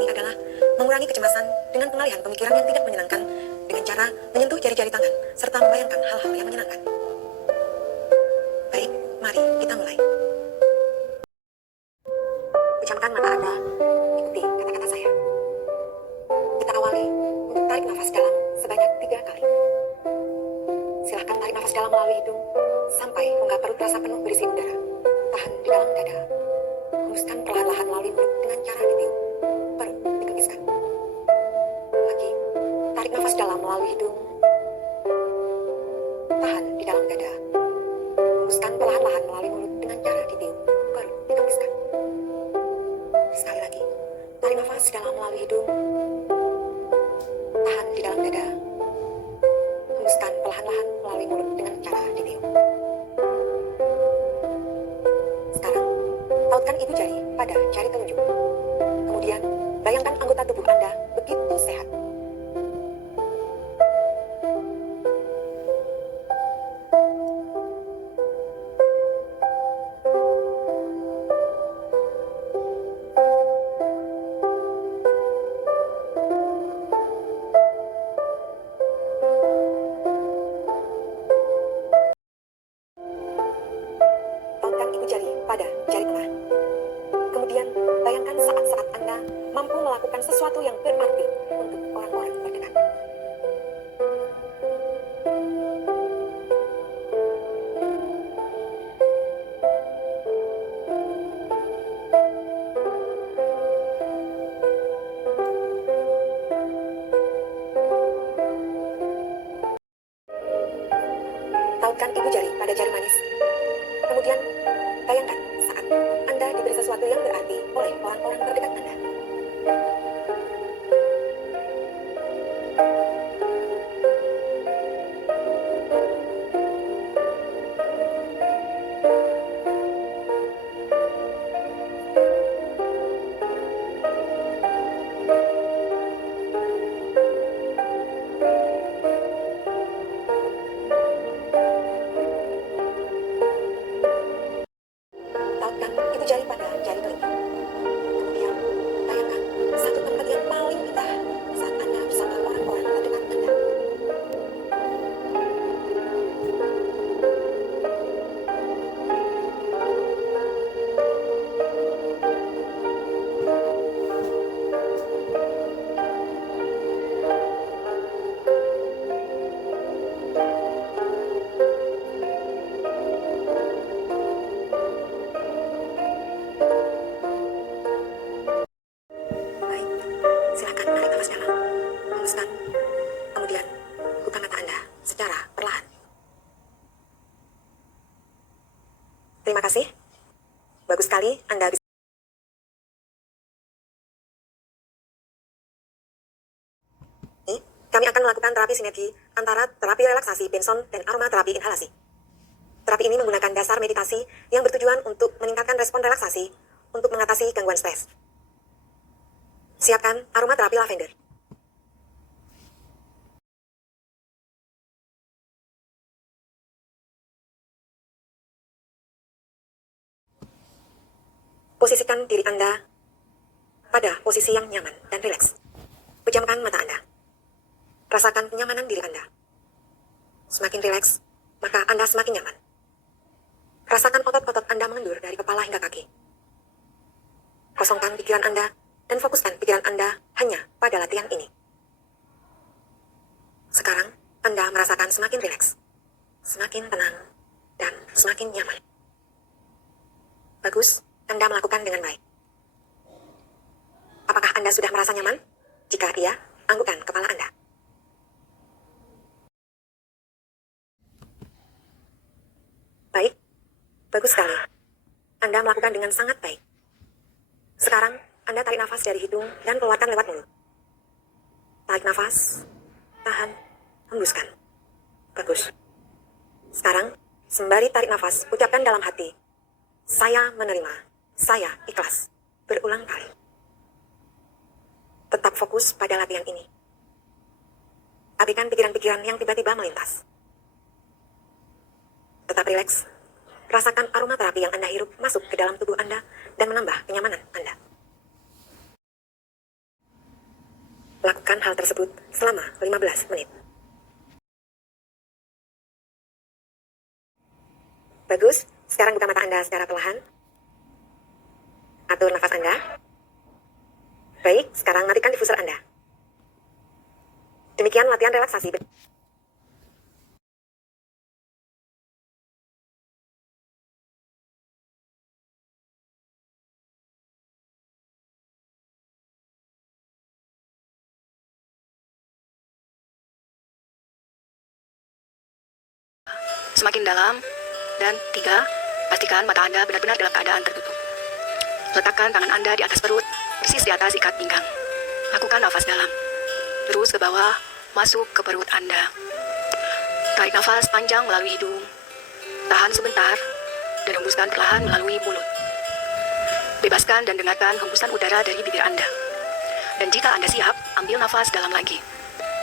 ini adalah mengurangi kecemasan dengan pengalihan pemikiran yang tidak menyenangkan dengan cara menyentuh jari-jari tangan serta membayangkan hal-hal yang menyenangkan. Baik, mari kita mulai. Pejamkan mata Anda, ikuti kata-kata saya. Kita awali untuk tarik nafas dalam sebanyak 3 kali. Silahkan tarik nafas dalam melalui hidung sampai hingga perut terasa penuh berisi udara. Tahan di dalam dada. Hembuskan perlahan-lahan melalui mulut dengan cara ditiup. Perut dikekiskan. Lagi, tarik nafas dalam melalui hidung. Tahan di dalam dada. Hembuskan perlahan-lahan melalui mulut dengan cara ditiup. Perut dikekiskan. Sekali lagi, tarik nafas dalam melalui hidung. Tahan di dalam dada. Hembuskan perlahan-lahan melalui mulut dengan cara ditiup. Sekarang, tautkan ibu jari pada jari telunjuk. Kemudian, bayangkan anggota tubuh Anda begitu sehat. Tautkan ibu jari pada jari tengah. Kemudian, bayangkan saat-saat Anda mampu melakukan sesuatu yang berarti untuk orang-orang terdekat. Tautkan ibu jari pada jari manis. Kemudian, bayangkan saat Anda diberi sesuatu yang berarti oleh orang-orang terdekat Anda. Tautkan ibu jari pada jari telinga. Kemudian, bayangkan satu tempat yang paling indah saat Anda bersama orang-orang terdekat Anda. Baik, silakan tarik nafas dalam, hembuskan, kemudian buka mata Anda secara perlahan. Terima kasih. Bagus sekali Anda bisa. Kami akan melakukan terapi sinergi antara terapi relaksasi Benson dan aromaterapi inhalasi. Terapi ini menggunakan dasar meditasi yang bertujuan untuk meningkatkan respon relaksasi untuk mengatasi gangguan stres. Siapkan aromaterapi lavender. Posisikan diri Anda pada posisi yang nyaman dan rileks. Pejamkan mata Anda. Rasakan kenyamanan diri Anda. Semakin rileks, maka Anda semakin nyaman. Rasakan otot-otot Anda mengendur dari kepala hingga kaki. Kosongkan pikiran Anda dan fokuskan pikiran Anda hanya pada latihan ini. Sekarang, Anda merasakan semakin rileks, semakin tenang, dan semakin nyaman. Bagus, Anda melakukan dengan baik. Apakah Anda sudah merasa nyaman? Jika iya, anggukkan kepala Anda. Baik, bagus sekali. Anda melakukan dengan sangat baik. Sekarang, Anda tarik nafas dari hidung dan keluarkan lewat mulut. Tarik nafas, tahan, hembuskan. Bagus. Sekarang, sembari tarik nafas, ucapkan dalam hati, saya menerima, saya ikhlas. Berulang kali. Tetap fokus pada latihan ini. Abaikan pikiran-pikiran yang tiba-tiba melintas. Tetap rileks. Rasakan aromaterapi yang Anda hirup masuk ke dalam tubuh Anda dan menambah kenyamanan Anda. Lakukan hal tersebut selama 15 menit. Bagus, sekarang buka mata Anda secara perlahan. Atur nafas Anda. Baik, sekarang matikan diffuser Anda. Demikian latihan relaksasi. Semakin dalam, dan 3, pastikan mata Anda benar-benar dalam keadaan tertutup. Letakkan tangan Anda di atas perut, persis di atas ikat pinggang. Lakukan nafas dalam, terus ke bawah, masuk ke perut Anda. Tarik nafas panjang melalui hidung, tahan sebentar, dan hembuskan perlahan melalui mulut. Bebaskan dan dengarkan hembusan udara dari bibir Anda. Dan jika Anda siap, ambil nafas dalam lagi,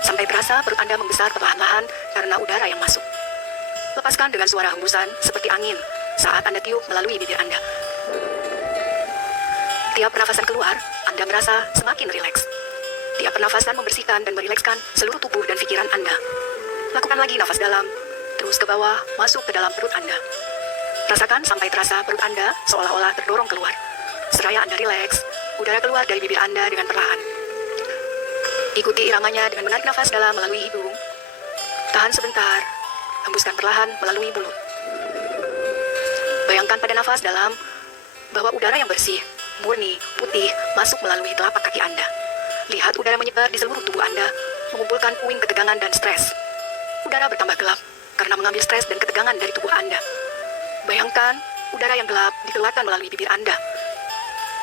sampai terasa perut Anda membesar perlahan-lahan karena udara yang masuk. Lepaskan dengan suara hembusan seperti angin saat Anda tiup melalui bibir Anda. Tiap pernafasan keluar, Anda merasa semakin rileks. Tiap pernafasan membersihkan dan merilekskan seluruh tubuh dan pikiran Anda. Lakukan lagi nafas dalam, terus ke bawah, masuk ke dalam perut Anda. Rasakan sampai terasa perut Anda seolah-olah terdorong keluar. Seraya Anda rileks, udara keluar dari bibir Anda dengan perlahan. Ikuti iramanya dengan menarik nafas dalam melalui hidung. Tahan sebentar, hembuskan perlahan melalui mulut. Bayangkan pada nafas dalam bahwa udara yang bersih, murni, putih masuk melalui telapak kaki Anda. Lihat udara menyebar di seluruh tubuh Anda, mengumpulkan puing ketegangan dan stres. Udara bertambah gelap karena mengambil stres dan ketegangan dari tubuh Anda. Bayangkan udara yang gelap dikeluarkan melalui bibir Anda,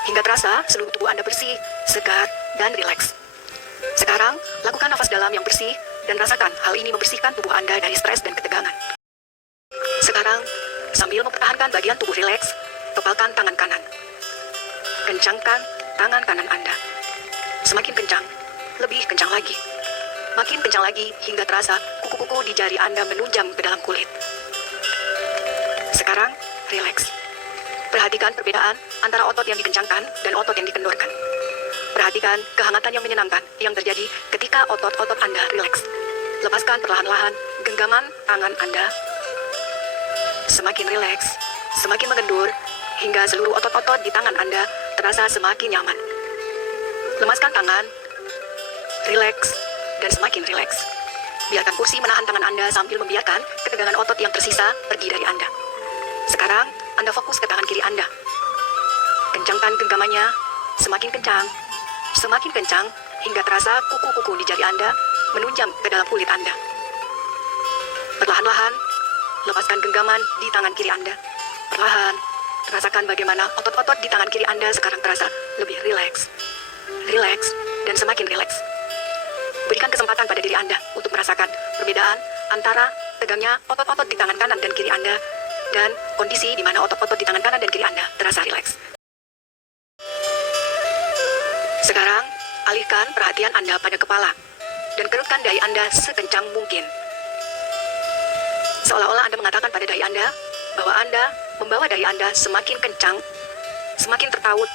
hingga terasa seluruh tubuh Anda bersih, segar, dan rileks. Sekarang, lakukan nafas dalam yang bersih dan rasakan hal ini membersihkan tubuh Anda dari stres dan ketegangan. Sekarang, sambil mempertahankan bagian tubuh rileks, tepalkan tangan kanan. Kencangkan tangan kanan Anda. Semakin kencang, lebih kencang lagi. Makin kencang lagi hingga terasa kuku-kuku di jari Anda menunjam ke dalam kulit. Sekarang, rileks. Perhatikan perbedaan antara otot yang dikencangkan dan otot yang dikendorkan. Perhatikan kehangatan yang menyenangkan yang terjadi ketika otot-otot Anda rileks. Lepaskan perlahan-lahan genggaman tangan Anda. Semakin rileks, semakin mengendur, hingga seluruh otot-otot di tangan Anda terasa semakin nyaman. Lemaskan tangan, rileks, dan semakin rileks. Biarkan kursi menahan tangan Anda sambil membiarkan ketegangan otot yang tersisa pergi dari Anda. Sekarang, Anda fokus ke tangan kiri Anda. Kencangkan genggamannya, semakin kencang, semakin kencang, hingga terasa kuku-kuku di jari Anda menunjam ke dalam kulit Anda. Perlahan-lahan, lepaskan genggaman di tangan kiri Anda. Perlahan, rasakan bagaimana otot-otot di tangan kiri Anda sekarang terasa lebih rileks. Rileks, dan semakin rileks. Berikan kesempatan pada diri Anda untuk merasakan perbedaan antara tegangnya otot-otot di tangan kanan dan kiri Anda dan kondisi di mana otot-otot di tangan kanan dan kiri Anda terasa rileks. Sekarang, alihkan perhatian Anda pada kepala dan kerutkan dahi Anda sekencang mungkin. Seolah-olah Anda mengatakan pada dahi Anda bahwa Anda membawa dahi Anda semakin kencang, semakin tertaut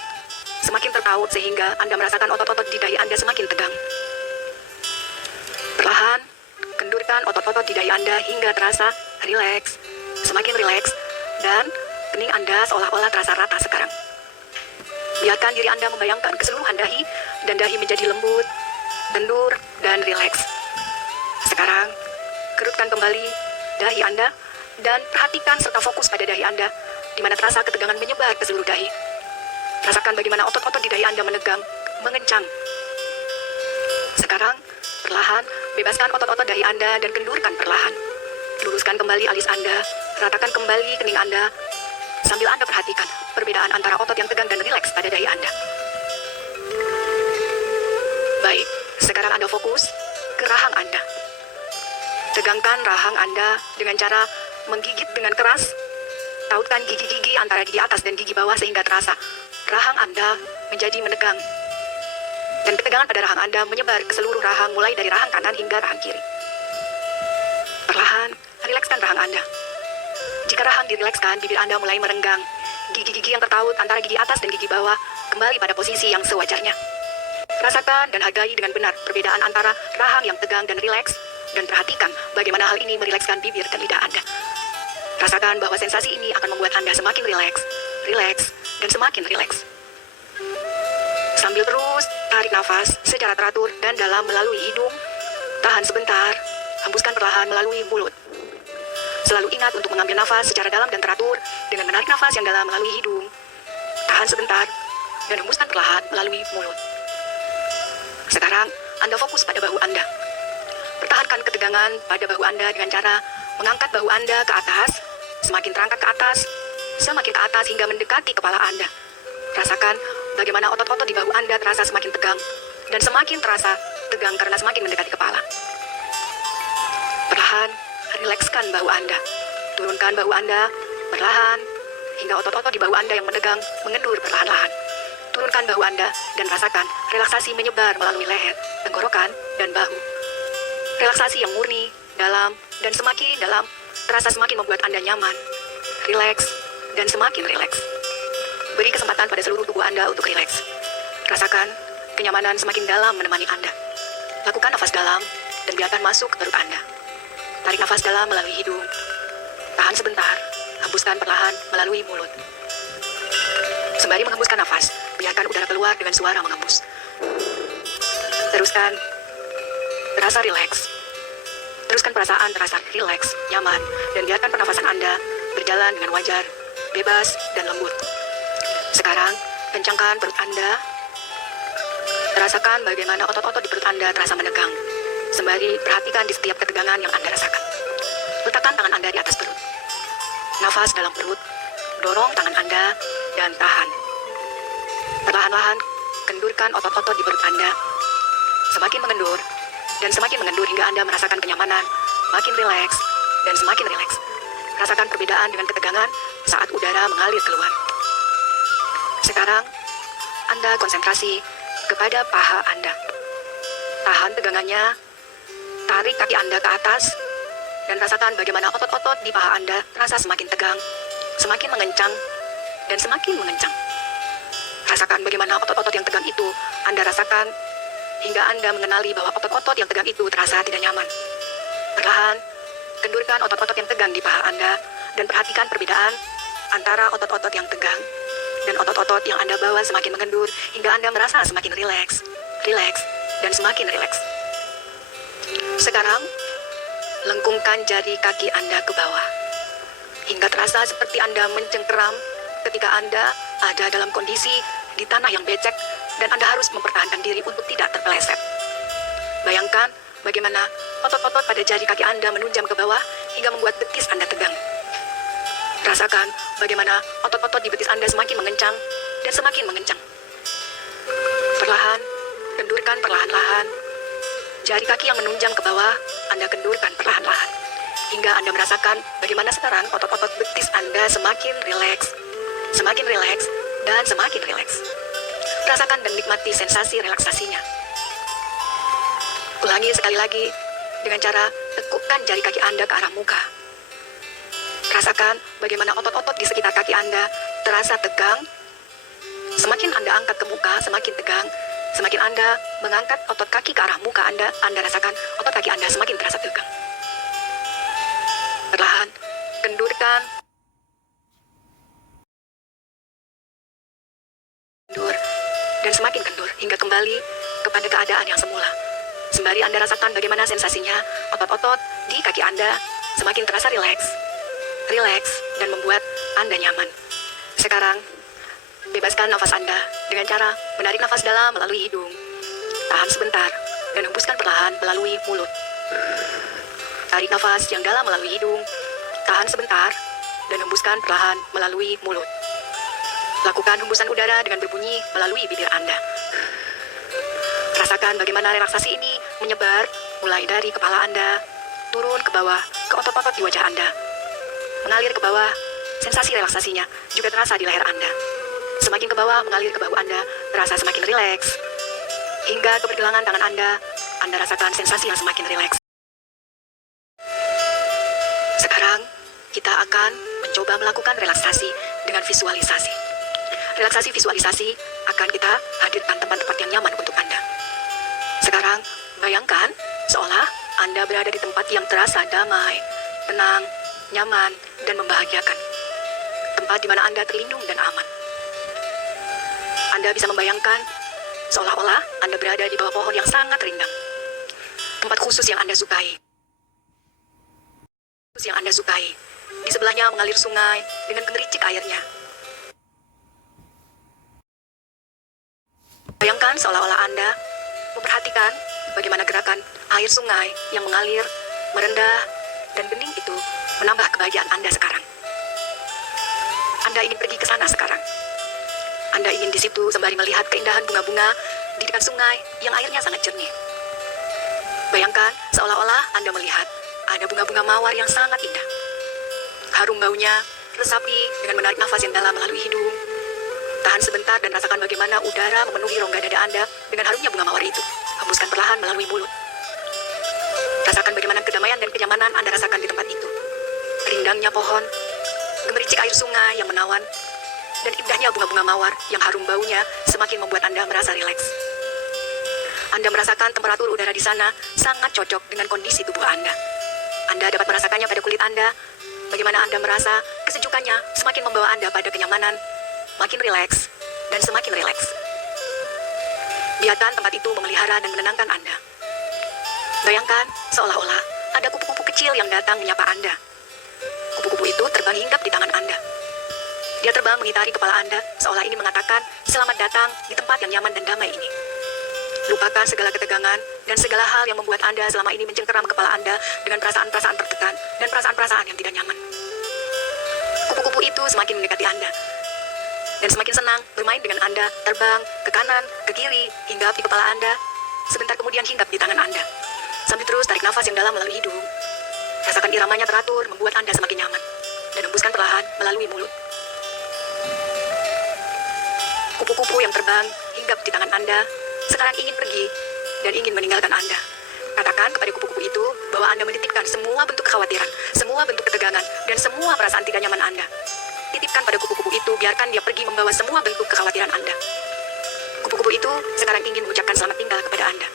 sehingga Anda merasakan otot-otot di dahi Anda semakin tegang. Perlahan, kendurkan otot-otot di dahi Anda hingga terasa rileks, semakin rileks, dan kening Anda seolah-olah terasa rata sekarang. Biarkan diri Anda membayangkan keseluruhan dahi, dan dahi menjadi lembut, tendur, dan rileks. Sekarang, kerutkan kembali dahi Anda, dan perhatikan serta fokus pada dahi Anda, di mana terasa ketegangan menyebar ke seluruh dahi. Rasakan bagaimana otot-otot di dahi Anda menegang, mengencang. Sekarang, perlahan, bebaskan otot-otot dahi Anda dan kendurkan perlahan. Luruskan kembali alis Anda, ratakan kembali kening Anda, sambil Anda perhatikan perbedaan antara otot yang tegang dan rileks pada dahi Anda. Baik, sekarang Anda fokus ke rahang Anda. Tegangkan rahang Anda dengan cara menggigit dengan keras. Tautkan gigi-gigi antara gigi atas dan gigi bawah sehingga terasa rahang Anda menjadi menegang. Dan ketegangan pada rahang Anda menyebar ke seluruh rahang mulai dari rahang kanan hingga rahang kiri. Perlahan, rilekskan rahang Anda. Jika rahang dirilekskan, bibir Anda mulai merenggang. Gigi-gigi yang tertaut antara gigi atas dan gigi bawah kembali pada posisi yang sewajarnya. Rasakan dan hargai dengan benar perbedaan antara rahang yang tegang dan rileks, dan perhatikan bagaimana hal ini merilekskan bibir dan lidah Anda. Rasakan bahwa sensasi ini akan membuat Anda semakin rileks, dan semakin rileks. Sambil terus tarik nafas secara teratur dan dalam melalui hidung, tahan sebentar, hembuskan perlahan melalui mulut. Selalu ingat untuk mengambil nafas secara dalam dan teratur dengan menarik nafas yang dalam melalui hidung, tahan sebentar, dan hembuskan perlahan melalui mulut. Sekarang, Anda fokus pada bahu Anda. Pertahankan ketegangan pada bahu Anda dengan cara mengangkat bahu Anda ke atas, semakin terangkat ke atas, semakin ke atas hingga mendekati kepala Anda. Rasakan bagaimana otot-otot di bahu Anda terasa semakin tegang, dan semakin terasa tegang karena semakin mendekati kepala. Perlahan, rilekskan bahu Anda. Turunkan bahu Anda perlahan, hingga otot-otot di bahu Anda yang menegang mengendur perlahan-lahan. Turunkan bahu Anda dan rasakan relaksasi menyebar melalui leher, tenggorokan, dan bahu. Relaksasi yang murni, dalam, dan semakin dalam terasa semakin membuat Anda nyaman, rileks, dan semakin rileks. Beri kesempatan pada seluruh tubuh Anda untuk rileks. Rasakan kenyamanan semakin dalam menemani Anda. Lakukan nafas dalam dan biarkan masuk ke perut Anda. Tarik nafas dalam melalui hidung. Tahan sebentar, hembuskan perlahan melalui mulut. Sembari menghembuskan nafas, biarkan udara keluar dengan suara menghembus. Teruskan, terasa rileks. Teruskan perasaan terasa rileks, nyaman, dan biarkan pernafasan Anda berjalan dengan wajar, bebas, dan lembut. Sekarang, kencangkan perut Anda. Rasakan bagaimana otot-otot di perut Anda terasa menegang. Sembari perhatikan di setiap ketegangan yang Anda rasakan. Letakkan tangan Anda di atas perut. Nafas dalam perut, dorong tangan Anda, dan tahan. Perlahan-lahan, kendurkan otot-otot di perut Anda. Semakin mengendur, dan semakin mengendur hingga Anda merasakan kenyamanan, makin rileks, dan semakin rileks. Rasakan perbedaan dengan ketegangan saat udara mengalir keluar. Sekarang, Anda konsentrasi kepada paha Anda. Tahan tegangannya, tarik kaki Anda ke atas, dan rasakan bagaimana otot-otot di paha Anda terasa semakin tegang, semakin mengencang, dan semakin mengencang. Rasakan bagaimana otot-otot yang tegang itu Anda rasakan, hingga Anda mengenali bahwa otot-otot yang tegang itu terasa tidak nyaman. Perlahan, kendurkan otot-otot yang tegang di paha Anda, dan perhatikan perbedaan antara otot-otot yang tegang dan otot-otot yang Anda bawa semakin mengendur, hingga Anda merasa semakin rileks, dan semakin rileks. Sekarang, lengkungkan jari kaki Anda ke bawah, hingga terasa seperti Anda mencengkeram ketika Anda ada dalam kondisi di tanah yang becek, dan Anda harus mempertahankan diri untuk tidak terpeleset. Bayangkan bagaimana otot-otot pada jari kaki Anda menunjam ke bawah, hingga membuat betis Anda tegang. Rasakan bagaimana otot-otot di betis Anda semakin mengencang, dan semakin mengencang. Perlahan, kendurkan perlahan-lahan. Jari kaki yang menunjam ke bawah, Anda kendurkan perlahan-lahan. Hingga Anda merasakan bagaimana sekarang otot-otot betis Anda semakin rileks, dan semakin rileks. Rasakan dan nikmati sensasi relaksasinya. Ulangi sekali lagi dengan cara tekukkan jari kaki Anda ke arah muka. Rasakan bagaimana otot-otot di sekitar kaki Anda terasa tegang. Semakin Anda angkat ke muka, semakin tegang. Semakin Anda mengangkat otot kaki ke arah muka Anda rasakan otot kaki Anda semakin terasa tegang. Perlahan, kendurkan. Kendur, dan semakin kendur hingga kembali kepada keadaan yang semula. Sembari Anda rasakan bagaimana sensasinya, otot-otot di kaki Anda semakin terasa rileks, dan membuat Anda nyaman. Sekarang, bebaskan nafas Anda dengan cara menarik nafas dalam melalui hidung. Tahan sebentar dan hembuskan perlahan melalui mulut. Tarik nafas yang dalam melalui hidung. Tahan sebentar dan hembuskan perlahan melalui mulut. Lakukan hembusan udara dengan berbunyi melalui bibir Anda. Rasakan bagaimana relaksasi ini menyebar mulai dari kepala Anda, turun ke bawah ke otot-otot di wajah Anda. Mengalir ke bawah, sensasi relaksasinya juga terasa di leher Anda. Semakin ke bawah mengalir ke bahu Anda, terasa semakin rileks. Hingga ke pergelangan tangan Anda rasakan sensasi yang semakin rileks. Sekarang, kita akan mencoba melakukan relaksasi dengan visualisasi. Relaksasi visualisasi akan kita hadirkan tempat-tempat yang nyaman untuk Anda. Anda berada di tempat yang terasa damai, tenang, nyaman, dan membahagiakan. Tempat di mana Anda terlindung dan aman. Anda bisa membayangkan seolah-olah Anda berada di bawah pohon yang sangat rindang. Tempat khusus yang Anda sukai. Di sebelahnya mengalir sungai dengan gemericik airnya. Bayangkan seolah-olah Anda memperhatikan bagaimana gerakan air sungai yang mengalir, merendah, dan bening itu menambah kebahagiaan Anda sekarang. Anda ingin pergi ke sana sekarang. Anda ingin di situ sembari melihat keindahan bunga-bunga di dekat sungai yang airnya sangat jernih. Bayangkan seolah-olah Anda melihat ada bunga-bunga mawar yang sangat indah. Harum baunya, resapi dengan menarik nafas yang dalam melalui hidung. Tahan sebentar dan rasakan bagaimana udara memenuhi rongga dada Anda dengan harumnya bunga mawar itu. Hembuskan perlahan melalui mulut. Rasakan bagaimana kedamaian dan kenyamanan Anda rasakan di tempat itu. Rindangnya pohon, gemericik air sungai yang menawan, dan indahnya bunga-bunga mawar yang harum baunya semakin membuat Anda merasa rileks. Anda merasakan temperatur udara di sana sangat cocok dengan kondisi tubuh Anda. Anda dapat merasakannya pada kulit Anda, bagaimana Anda merasa kesejukannya semakin membawa Anda pada kenyamanan, makin rileks, dan semakin rileks. Biarkan tempat itu memelihara dan menenangkan Anda. Bayangkan seolah-olah ada kupu-kupu kecil yang datang menyapa Anda. Kupu-kupu itu terbang hinggap di tangan Anda. Dia terbang mengitari kepala Anda, seolah ini mengatakan, "Selamat datang di tempat yang nyaman dan damai ini." Lupakan segala ketegangan dan segala hal yang membuat Anda selama ini mencengkeram kepala Anda dengan perasaan-perasaan tertekan dan perasaan-perasaan yang tidak nyaman. Kupu-kupu itu semakin mendekati Anda dan semakin senang bermain dengan Anda, terbang ke kanan, ke kiri, hinggap di kepala Anda, sebentar kemudian hinggap di tangan Anda. Sambil terus tarik nafas yang dalam melalui hidung. Rasakan iramanya teratur membuat Anda semakin nyaman dan hembuskan perlahan melalui mulut. Kupu-kupu yang terbang hinggap di tangan Anda sekarang ingin pergi dan ingin meninggalkan Anda. Katakan kepada kupu-kupu itu bahwa Anda menitipkan semua bentuk kekhawatiran, semua bentuk ketegangan, dan semua perasaan tidak nyaman Anda. Titipkan pada kupu-kupu itu, biarkan dia pergi membawa semua bentuk kekhawatiran Anda. Kupu-kupu itu sekarang ingin mengucapkan selamat tinggal kepada Anda.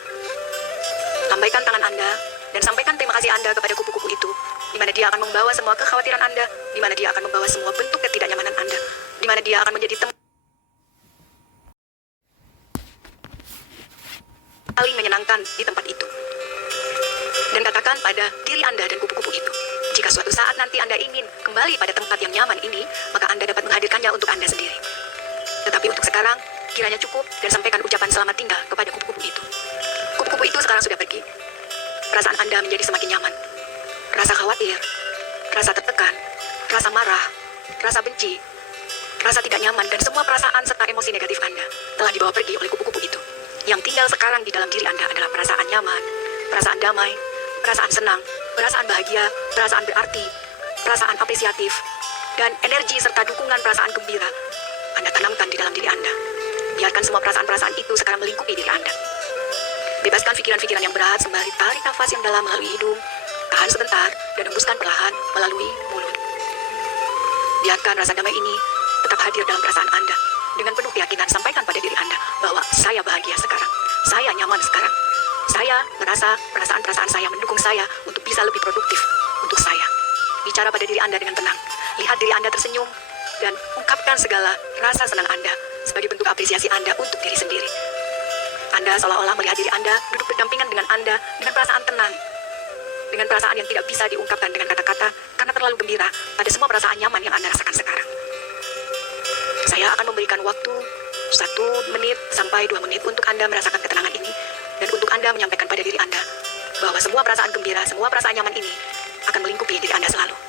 Lambaikan tangan Anda dan sampaikan terima kasih Anda kepada kupu-kupu itu, di mana dia akan membawa semua kekhawatiran Anda, di mana dia akan membawa semua bentuk ketidaknyamanan Anda, di mana dia akan menjadi tempat paling menyenangkan di tempat itu. Dan katakan pada diri Anda dan kupu-kupu itu, jika suatu saat nanti Anda ingin kembali pada tempat yang nyaman ini, maka Anda dapat menghadirkannya untuk Anda sendiri. Tetapi untuk sekarang, kiranya cukup dan sampaikan ucapan selamat tinggal kepada kupu-kupu itu. Kupu-kupu itu sekarang sudah pergi. Perasaan Anda menjadi semakin nyaman. Rasa khawatir, rasa tertekan, rasa marah, rasa benci, rasa tidak nyaman, dan semua perasaan serta emosi negatif Anda telah dibawa pergi oleh kupu-kupu itu. Yang tinggal sekarang di dalam diri Anda adalah perasaan nyaman, perasaan damai, perasaan senang, perasaan bahagia, perasaan berarti, perasaan apresiatif, dan energi serta dukungan perasaan gembira Anda tanamkan di dalam diri Anda. Biarkan semua perasaan-perasaan itu sekarang melingkupi diri Anda. Bebaskan pikiran-pikiran yang berat sembari tarik nafas yang dalam melalui hidung, tahan sebentar, dan hembuskan perlahan melalui mulut. Biarkan rasa damai ini tetap hadir dalam perasaan Anda. Dengan penuh keyakinan sampaikan pada diri Anda bahwa saya bahagia sekarang, saya nyaman sekarang. Saya merasa perasaan-perasaan saya mendukung saya untuk bisa lebih produktif untuk saya. Bicara pada diri Anda dengan tenang. Lihat diri Anda tersenyum dan ungkapkan segala rasa senang Anda sebagai bentuk apresiasi Anda untuk diri sendiri. Anda seolah-olah melihat diri Anda duduk berdampingan dengan Anda dengan perasaan tenang. Dengan perasaan yang tidak bisa diungkapkan dengan kata-kata karena terlalu gembira pada semua perasaan nyaman yang Anda rasakan sekarang. Saya akan memberikan waktu 1 menit sampai 2 menit untuk Anda merasakan ketenangan ini dan untuk Anda menyampaikan pada diri Anda bahwa semua perasaan gembira, semua perasaan nyaman ini akan melingkupi diri Anda selalu.